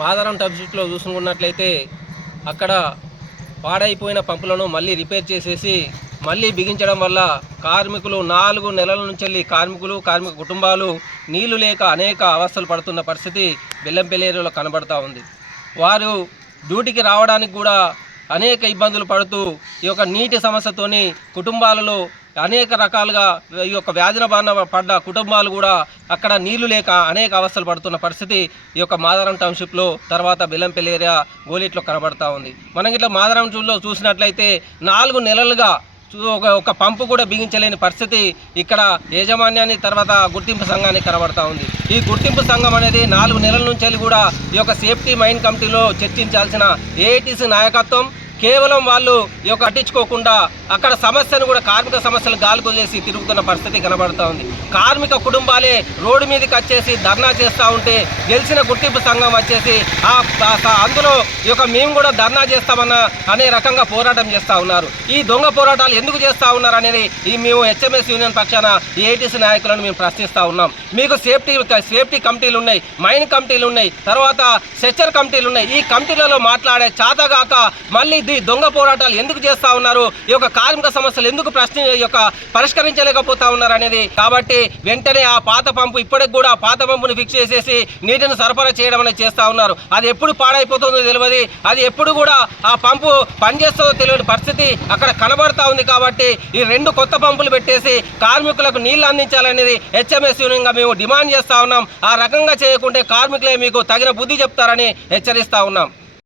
మాదారం టబ్షీట్లో చూసుకున్నట్లయితే అక్కడ పాడైపోయిన పంపులను మళ్ళీ రిపేర్ చేసేసి మళ్ళీ బిగించడం వల్ల కార్మికులు 4 నెలల నుంచి కార్మిక కుటుంబాలు నీళ్లు లేక అనేక అవస్థలు పడుతున్న పరిస్థితి బెల్లంపల్లి ఏరియాలో కనబడతా ఉంది. వారు డ్యూటీకి రావడానికి కూడా అనేక ఇబ్బందులు పడుతూ ఈ యొక్క నీటి సమస్యతోని కుటుంబాలలో అనేక రకాలుగా ఈ యొక్క వ్యాధిన బారిన పడ్డ కుటుంబాలు కూడా అక్కడ నీళ్లు లేక అనేక అవస్థలు పడుతున్న పరిస్థితి ఈ యొక్క మాదారం టౌన్షిప్లో తర్వాత బెల్లంపల్లి ఏరియా గోలిట్లో కనబడతా ఉంది. మనం ఇట్లా మాదారం టౌన్లో చూసినట్లయితే 4 నెలలుగా ఒక పంపు కూడా బిగించలేని పరిస్థితి ఇక్కడ యాజమాన్యాన్ని తర్వాత గుర్తింపు సంఘానికి కనబడతా ఉంది. ఈ గుర్తింపు సంఘం అనేది 4 నెలల నుంచి కూడా ఈ యొక్క సేఫ్టీ మైన్ కమిటీలో చర్చించాల్సిన ఏఐటీసీ నాయకత్వం కేవలం వాళ్ళు ఈ యొక్క పట్టించుకోకుండా అక్కడ సమస్యను కూడా కార్మిక సమస్యలు గాలికొదిలేసి తిరుగుతున్న పరిస్థితి కనబడుతూ ఉంది. కార్మిక కుటుంబాలే రోడ్డు మీదకి వచ్చేసి ధర్నా చేస్తూ ఉంటే గెలిచిన గుర్తింపు సంఘం వచ్చేసి అందులో ఈ యొక్క మేము కూడా ధర్నా చేస్తామన్న అనే రకంగా పోరాటం చేస్తూ ఉన్నారు. ఈ దొంగ పోరాటాలు ఎందుకు చేస్తూ ఉన్నారు అనేది మేము హెచ్ఎంఎస్ యూనియన్ పక్షాన ఏఐటీసీ నాయకులను మేము ప్రశ్నిస్తూ ఉన్నాం. మీకు సేఫ్టీ కమిటీలు ఉన్నాయి, మైన్ కమిటీలు ఉన్నాయి, తర్వాత సెక్చర్ కమిటీలు ఉన్నాయి. ఈ కమిటీలలో మాట్లాడే చాతగాక మళ్ళీ దొంగ పోరాటాలు ఎందుకు చేస్తూ ఉన్నారు, ఈ యొక్క కార్మిక సమస్యలు ఎందుకు పరిష్కరించలేకపోతా ఉన్నారు అనేది. కాబట్టి వెంటనే ఆ పాత పంపు ఇప్పటికి కూడా పాత పంపుని ఫిక్స్ చేసేసి నీటిని సరఫరా చేయడం అనేది చేస్తూ ఉన్నారు. అది ఎప్పుడు పాడైపోతుందో తెలియదు, అది ఎప్పుడు కూడా ఆ పంపు పనిచేస్తుందో తెలియని పరిస్థితి అక్కడ కనబడతా ఉంది. కాబట్టి ఈ 2 కొత్త పంపులు పెట్టేసి కార్మికులకు నీళ్లు అందించాలనేది హెచ్ఎంఎస్ యూనియన్గా మేము డిమాండ్ చేస్తూ ఉన్నాం. ఆ రకంగా చేయకుంటే కార్మికులే మీకు తగిన బుద్ధి చెప్తారని హెచ్చరిస్తూ ఉన్నాం.